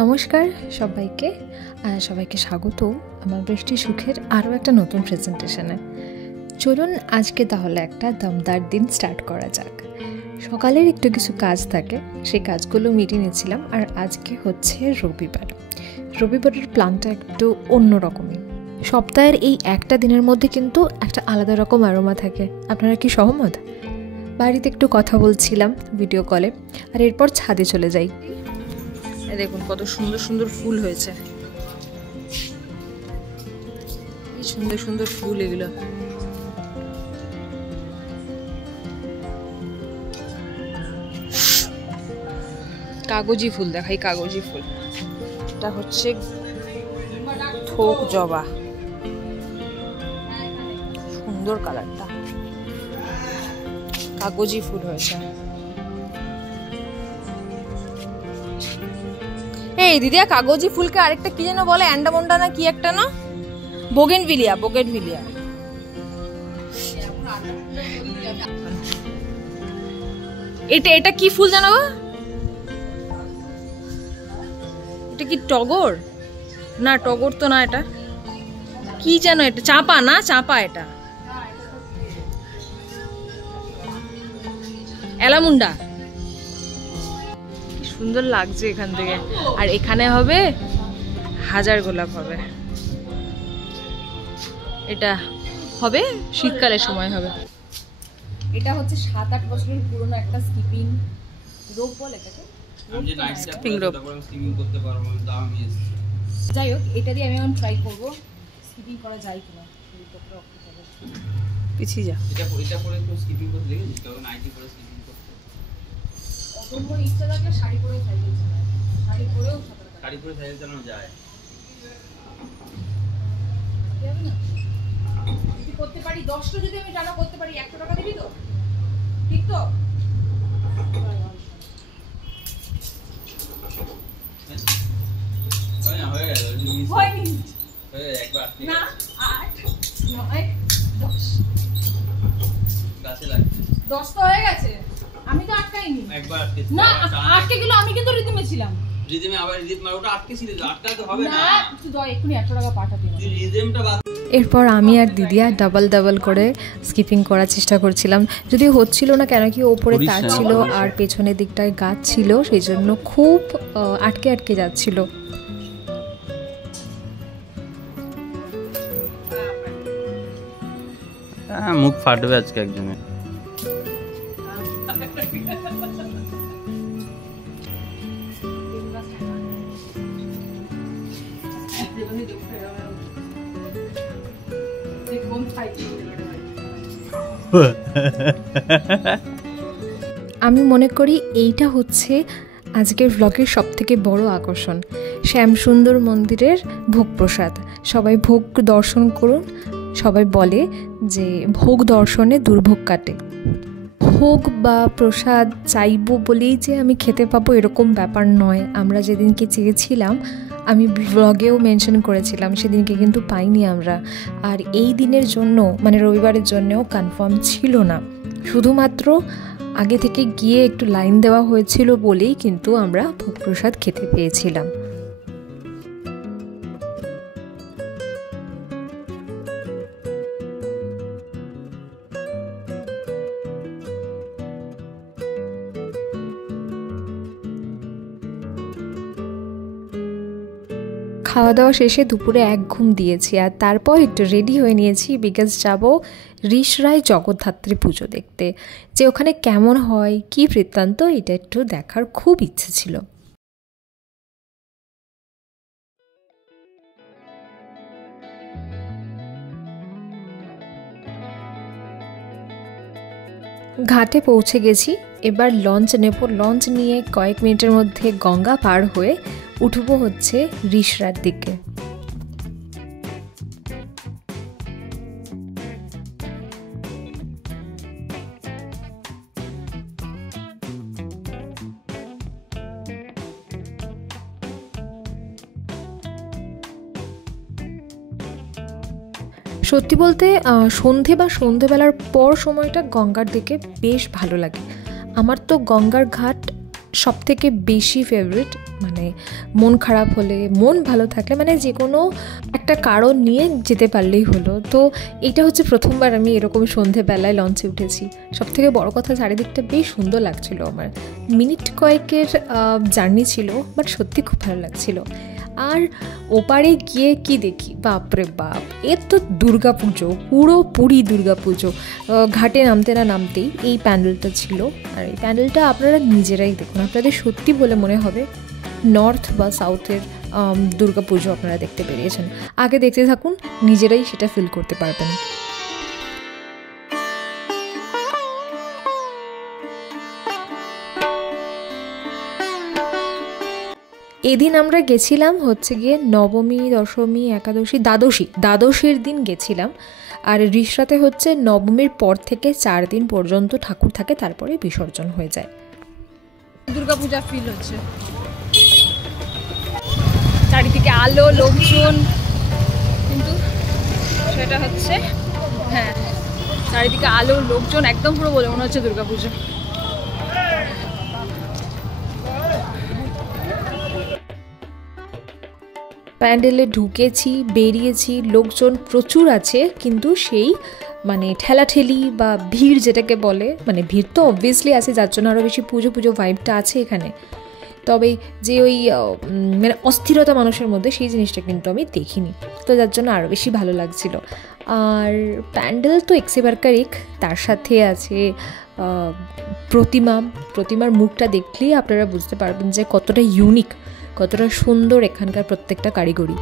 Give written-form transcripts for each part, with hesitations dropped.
নমস্কার সবাইকে সবাইকে স্বাগত আমার বৃষ্টি সুখের আরও একটা নতুন প্রেজেন্টেশনে। চলুন আজকে তাহলে একটা দমদার দিন স্টার্ট করা যাক। সকালের একটু কিছু কাজ থাকে, সেই কাজগুলো মিটিয়ে নিয়েছিলাম। আর আজকে হচ্ছে রবিবারের প্ল্যানটা একটু অন্যরকমই। সপ্তাহের এই একটা দিনের মধ্যে কিন্তু একটা আলাদা রকম অ্যারোমা থাকে। আপনারা কি সহমত? বাড়িতে একটু কথা বলছিলাম ভিডিও কলে, আর এরপর ছাদে চলে যাই। দেখুন কত সুন্দর সুন্দর ফুল হয়েছে, কি সুন্দর সুন্দর ফুল এগুলো। কাগজি ফুল দেখাই, কাগজি ফুল। এটা হচ্ছে থোক জবা, সুন্দর কালারটা, কাগজি ফুল হয়েছে। এই দিদিয়া, কাগজি ফুলকে আরেকটা কি যেন বলে, অ্যান্ডামন্ডা না কি একটা, না বোগেনভিলিয়া। এটা কি ফুল জানো? এটা কি টগর? না টগর তো না, এটা কি জানো? এটা চাপা না? চাপা এটা এলামুন্ডা। সুন্দর লাগছে এখান থেকে। আর এখানে হবে হাজার গোলাপ হবে, এটা হবে শীতকালের সময় হবে। এটা হচ্ছে 7-8 বছরের পুরনো একটা স্কিপিং রোপ বলে এটাকে, স্কিপিং রোপ। যাই হোক, এটা দিয়ে আমি এখন ট্রাই করবো স্কিপিং করা যায় কিনা। পিছিয়ে যা, এটা করে একটু স্কিপিং করতে দেখেছিস তো? নাইটি করে স্কিপিং করতে অসম্ভ ইচ্ছা থাকলে শাড়ি পরেও সাইকেল চালায়, শাড়ি পরেও সাইকেল চালানো যায়। যাবে না যদি করতে পারি 10টা, যদি আমি টানা করতে পারি 100 টাকা দিবি তো? ঠিক তো? হয়ে গেল, একবার না 8 9 10 গাছে লাগছে। 10 তো হয়ে গেছে, আমি তো আটকাইনি একবার। না আটকে গেল, আমি কিন্তু রিদমে ছিলাম। রিদমে আবার রিদম মার, ওটা আটকে ছিল, আটকাতে হবে না। তুই দয় এক্ষুনি 100 টাকা পাঠাতে তুই রিদমটা বাদ। এরপর আমি আর দিদিয়া ডাবল করে স্কিপিং করার চেষ্টা করছিলাম, যদিও হচ্ছিল না, কেন কি ওপরে তার ছিল আর পেছনের দিকটায় গাছ ছিল, সেই জন্য খুব আটকে যাচ্ছিল। মুখ ফাটবে আজকে একজনের। আমি মনে করি এইটা হচ্ছে আজকের ব্লগের সবথেকে বড় আকর্ষণ, শ্যামসুন্দর মন্দিরের ভোগ প্রসাদ। সবাই ভোগ দর্শন করুন। সবাই বলে যে ভোগ দর্শনে দুর্ভোগ কাটে। ভোগ বা প্রসাদ চাইবো বলেই যে আমি খেতে পাবো এরকম ব্যাপার নয়। আমরা যেদিনকে চেয়েছিলাম, আমি ব্লগেও মেনশন করেছিলাম, সেদিনকে কিন্তু পাইনি আমরা। আর এই দিনের জন্য, মানে রবিবারের জন্যও কনফার্ম ছিল না, শুধুমাত্র আগে থেকে গিয়ে একটু লাইন দেওয়া হয়েছিল বলেই কিন্তু আমরা ভোগ প্রসাদ খেতে পেয়েছিলাম। খাওয়া দাওয়া শেষে দুপুরে এক ঘুম দিয়েছি, আর তারপর একটু রেডি হয়ে নিয়েছি, বিকজ যাব ঋষরায় জগদ্ধাত্রী পুজো দেখতে। যে ওখানে কেমন হয়, কি বৃত্তান্ত, এটা একটু দেখার খুব ইচ্ছে ছিল। ঘাটে পৌঁছে গেছি, এবার লঞ্চ নেব। লঞ্চ নিয়ে কয়েক মিনিটের মধ্যে গঙ্গা পার হয়ে উঠবো হচ্ছে ঋষরার দিকে। সত্যি বলতে সন্ধে বা সন্ধেবেলার পর সময়টা গঙ্গার দিকে বেশ ভালো লাগে। আমার তো গঙ্গার ঘাট সবথেকে বেশি ফেভারিট। মানে মন খারাপ হলে, মন ভালো থাকলে, মানে যে কোনো একটা কারণ নিয়ে যেতে পারলেই হলো। তো এটা হচ্ছে প্রথমবার আমি এরকম সন্ধেবেলায় লঞ্চে উঠেছি। সবথেকে বড় কথা, চারিদিকটা বেশ সুন্দর লাগছিল আমার। মিনিট কয়েকের জার্নি ছিল, বাট সত্যি খুব ভালো লাগছিল। আর ওপারে গিয়ে কি দেখি, বাপরে বাপ, এর তো দুর্গাপুজো, পুরোপুরি দুর্গাপুজো। ঘাটে নামতে না নামতেই এই প্যান্ডেলটা ছিল। আর এই প্যান্ডেলটা আপনারা নিজেরাই দেখুন, আপনাদের সত্যি বলে মনে হবে নর্থ বা সাউথের দুর্গাপুজো আপনারা দেখতে পেরিয়েছেন। আগে দেখতে থাকুন, নিজেরাই সেটা ফিল করতে পারবেন। এদিন আমরা গেছিলাম হচ্ছে গিয়ে নবমী, দশমী, একাদশী, দ্বাদশীর দিন গেছিলাম। আর রিসরাতে হচ্ছে নবমীর পর থেকে 4 দিন পর্যন্ত ঠাকুর থাকে, তারপরে বিসর্জন হয়ে যায়। দুর্গাপূজা ফিল হচ্ছে, চারিদিকে আলো, লোকজন, কিন্তু সেটা হচ্ছে চারিদিকে আলো, লোকজন, একদম পুরো বলে মনে হচ্ছে দুর্গাপুজো। প্যান্ডেলে ঢুকেছি, বেরিয়েছি, লোকজন প্রচুর আছে, কিন্তু সেই মানে ঠেলাঠেলি বা ভিড় যেটাকে বলে, মানে ভিড় তো অবভিয়াসলি আছে, যার জন্য আরও বেশি পুজো ভাইবটা আছে এখানে। তবে যে ওই মানে অস্থিরতা মানুষের মধ্যে, সেই জিনিসটা কিন্তু আমি দেখিনি, তো যার জন্য আরও বেশি ভালো লাগছিল। আর প্যান্ডেল তো এক্সেবারকারিক, তার সাথে আছে প্রতিমার মুখটা দেখলেই আপনারা বুঝতে পারবেন যে কতটা ইউনিক, কতটা সুন্দর এখানকার প্রত্যেকটা কারিগরি।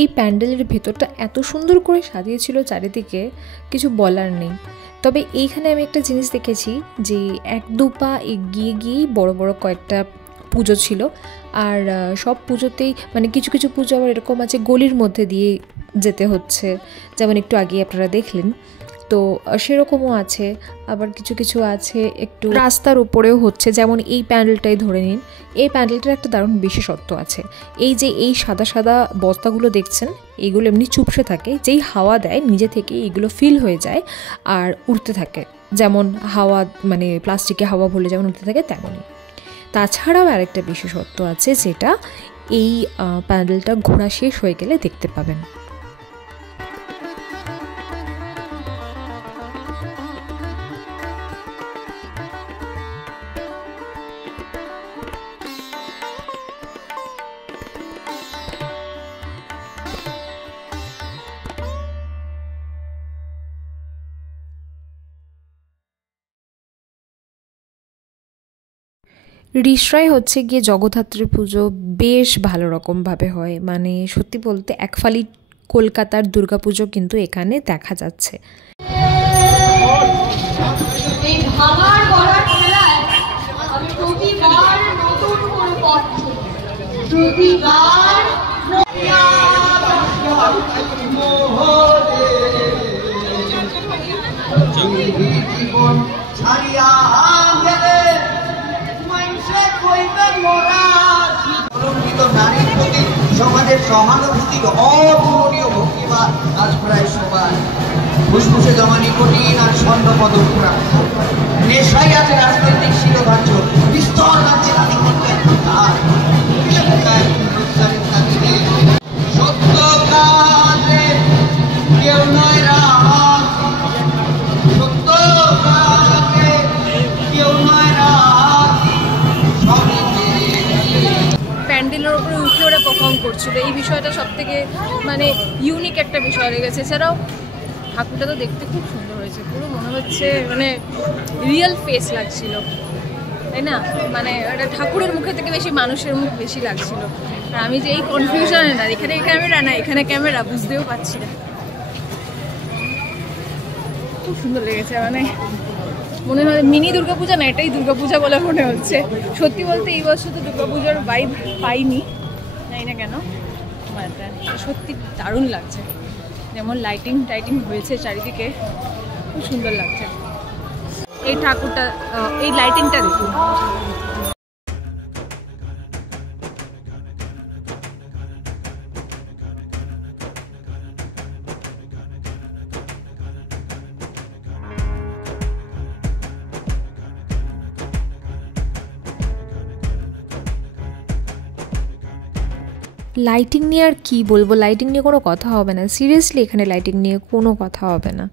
এই প্যান্ডেলের ভেতরটা এত সুন্দর করে সাজিয়েছিল চারিদিকে, কিছু বলার নেই। তবে এইখানে আমি একটা জিনিস দেখেছি যে 1-2 পা এগিয়ে গিয়েই বড় বড় কয়েকটা পুজো ছিল। আর সব পুজোতেই মানে কিছু কিছু পুজো আবার এরকম আছে গলির মধ্যে দিয়ে যেতে হচ্ছে, যেমন একটু আগে আপনারা দেখলেন, তো সেরকমও আছে। আবার কিছু কিছু আছে একটু রাস্তার উপরেও হচ্ছে, যেমন এই প্যান্ডেলটাই ধরে নিন। এই প্যান্ডেলটার একটা দারুণ বিশেষত্ব আছে, এই যে এই সাদা সাদা বস্তাগুলো দেখছেন, এগুলো এমনি চুপসে থাকে, যেই হাওয়া দেয় নিজে থেকে এগুলো ফিল হয়ে যায় আর উড়তে থাকে, যেমন হাওয়া মানে প্লাস্টিকে হাওয়া ভরলে যেমন উঠতে থাকে তেমনই। তাছাড়াও আরেকটা বিশেষত্ব আছে, যেটা এই প্যান্ডেলটা ঘোরা শেষ হয়ে গেলে দেখতে পাবেন। রিসরায় হচ্ছে গিয়ে জগদ্ধাত্রী পুজো বেশ ভালো রকমভাবে হয়, মানে সত্যি বলতে একফালি কলকাতার দুর্গাপুজো কিন্তু এখানে দেখা যাচ্ছে। সমাজের সহানুভূতির অপূরণীয় ভক্তিমা আজ প্রায় সবার ফুসফুসে জমা নিকোটিন আর স্বর্ণপদক নেশাই আছে রাজনৈতিক শিরোধার্য বিস্তর রাজ্যে তাদের মধ্যে সত্য কাজে কেউ নয় রাজ, সত্য কাজে কেউ নয় রাজ। প্যান্ডেলের ওপরে উঠে ওরা পারফর্ম করছিল, এই বিষয়টা সব থেকে মানে ইউনিক একটা বিষয় লেগেছে। এছাড়াও ঠাকুরটা তো দেখতে খুব সুন্দর হয়েছে, পুরো মনে হচ্ছে মানে রিয়েল ফেস লাগছিল, তাই না? মানে এটা ঠাকুরের মুখে থেকে বেশি মানুষের মুখ বেশি লাগছিল। আর আমি যে এই কনফিউশনে না, এখানে ক্যামেরা না এখানে ক্যামেরা, বুঝতেও পারছি না। খুব সুন্দর লেগেছে, মানে মনে হয় মিনি দুর্গাপূজা না, এটাই দুর্গাপূজা বলে মনে হচ্ছে। সত্যি বলতে এই বছর তো দুর্গাপূজার ভাইব পাইনি, জানি না কেন, সত্যি দারুণ লাগছে। যেমন লাইটিং হয়েছে চারিদিকে, খুব সুন্দর লাগছে। এই ঠাকুরটা, এই লাইটিংটা দেখুন। লাইটিং নিয়ে আর কি বলবো, লাইটিং নিয়ে কোনো কথা হবে না, সিরিয়াসলি এখানে লাইটিং নিয়ে কোনো কথা হবে না।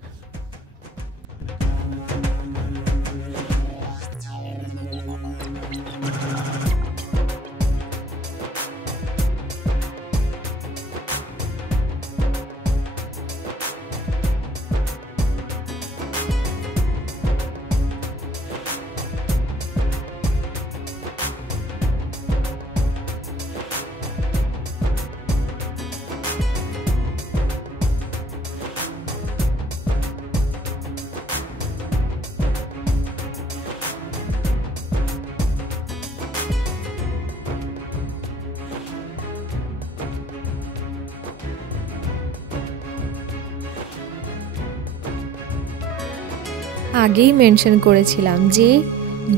আগেই মেনশন করেছিলাম যে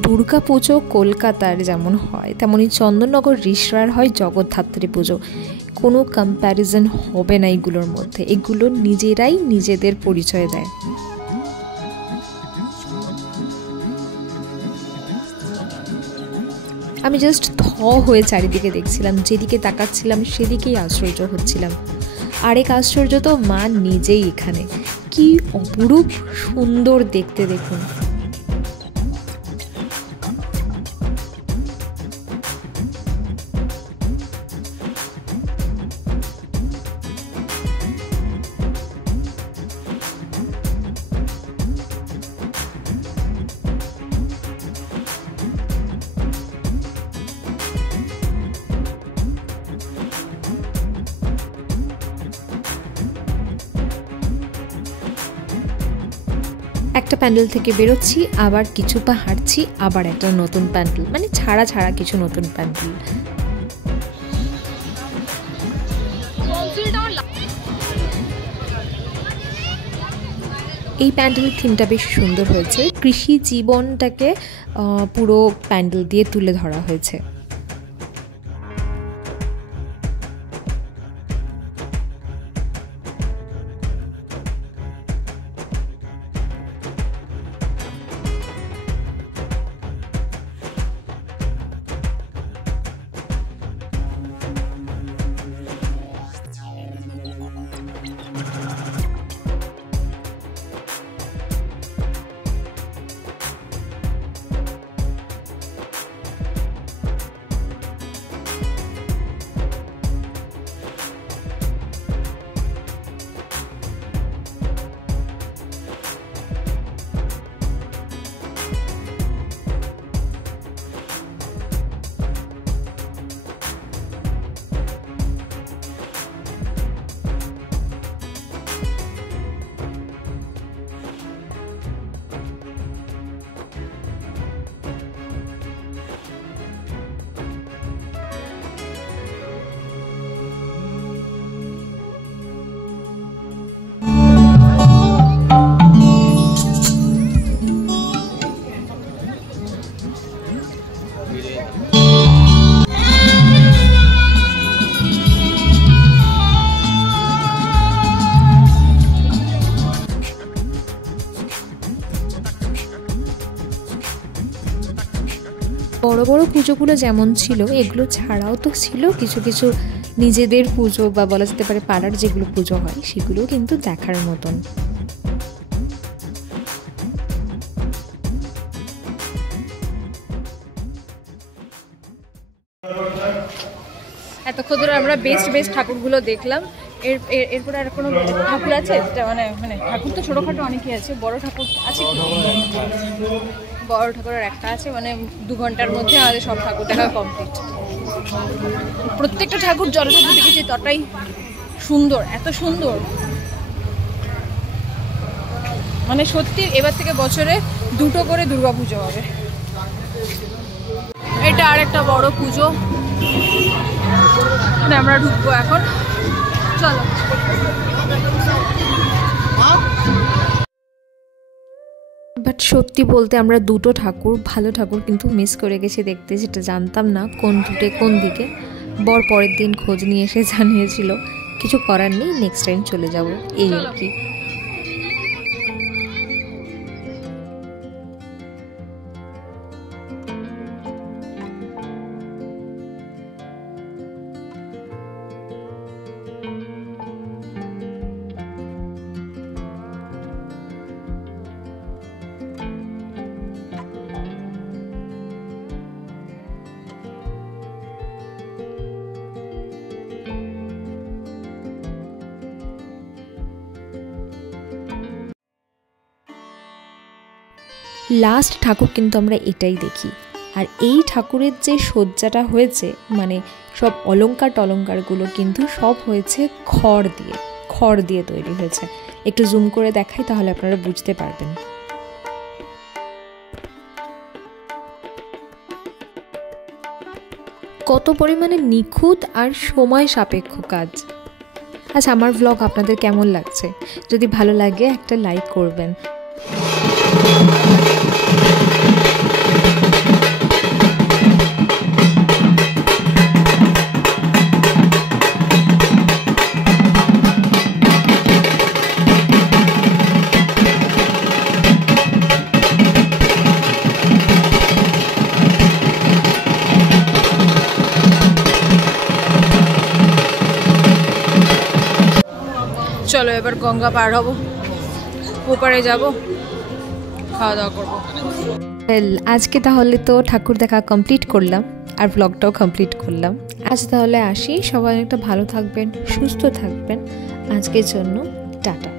দুর্গা পুজো কলকাতার যেমন হয় তেমনই চন্দননগর রিষড়ার হয় জগদ্ধাত্রী পুজো। কোনো কম্প্যারিজন হবে না এগুলোর মধ্যে, এগুলো নিজেরাই নিজেদের পরিচয় দেয়। আমি জাস্ট হয়ে চারিদিকে দেখছিলাম, যেদিকে তাকাচ্ছিলাম সেদিকেই আশ্চর্য হচ্ছিলাম। আরেক আশ্চর্য তো মা নিজেই এখানে, কি অপরূপ সুন্দর দেখতে দেখুন। একটা প্যান্ডেল থেকে বেরোচ্ছি, আবার কিছু পা হাঁটছি, আবার একটা নতুন প্যান্ডেল, মানে ছাড়া ছাড়া কিছু নতুন প্যান্ডেল। এই প্যান্ডেলের থিমটা বেশ সুন্দর হয়েছে, কৃষি জীবনটাকে পুরো প্যান্ডেল দিয়ে তুলে ধরা হয়েছে। বড় বড় পুজোগুলো যেমন ছিল, এগুলো ছাড়াও তো ছিল কিছু কিছু নিজেদের পুজো, বা বলা যেতে পারে পাড়ার যেগুলো পুজো হয় সেগুলো কিন্তু দেখার মতন। এতক্ষণ ধরে আমরা বেস্ট ঠাকুরগুলো দেখলাম। এরপরে আর কোনো ঠাকুর আছে মানে মানে ঠাকুর তো ছোটোখাটো অনেকই আছে, বড় ঠাকুর আছে কি? বড় ঠাকুরের একটা আছে, মানে 2 ঘন্টার মধ্যে আমাদের সব ঠাকুর দেখা কমপ্লিট। প্রত্যেকটা ঠাকুর যতটা দেখেছি ততটাই সুন্দর, এত সুন্দর, মানে সত্যি এবার থেকে বছরে 2টো করে দুর্গা পুজো হবে। এটা আর একটা বড় পুজো, আমরা ঢুকবো এখন, চলো। এবার বাট সত্যি বলতে আমরা দুটো ঠাকুর, ভালো ঠাকুর কিন্তু মিস করে গেছি দেখতে, যেটা জানতাম না কোন রুটে কোন দিকে। বর পরের দিন খোঁজ নিয়ে এসে জানিয়েছিল, কিছু করার নেই, নেক্সট টাইম চলে যাব, এই আর কি। লাস্ট ঠাকুর কিন্তু আমরা এটাই দেখি। আর এই ঠাকুরের যে সজ্জাটা হয়েছে, মানে সব অলংকার টলঙ্কারগুলো কিন্তু সব হয়েছে খড় দিয়ে তৈরি হয়েছে। একটু জুম করে দেখাই তাহলে আপনারা বুঝতে পারবেন। কত পরিমাণে নিখুঁত আর সময় সাপেক্ষ কাজ। আচ্ছা, আমার ভ্লগ আপনাদের কেমন লাগছে? যদি ভালো লাগে একটা লাইক করবেন। চলো এবার গঙ্গা পার হব, ওপারে যাব, খাওয়া দাওয়া করবো। আজকে তাহলে তো ঠাকুর দেখা কমপ্লিট করলাম আর ব্লগটাও কমপ্লিট করলাম। আজ তাহলে আসি, সবাই একটা ভালো থাকবেন, সুস্থ থাকবেন। আজকের জন্য টাটা।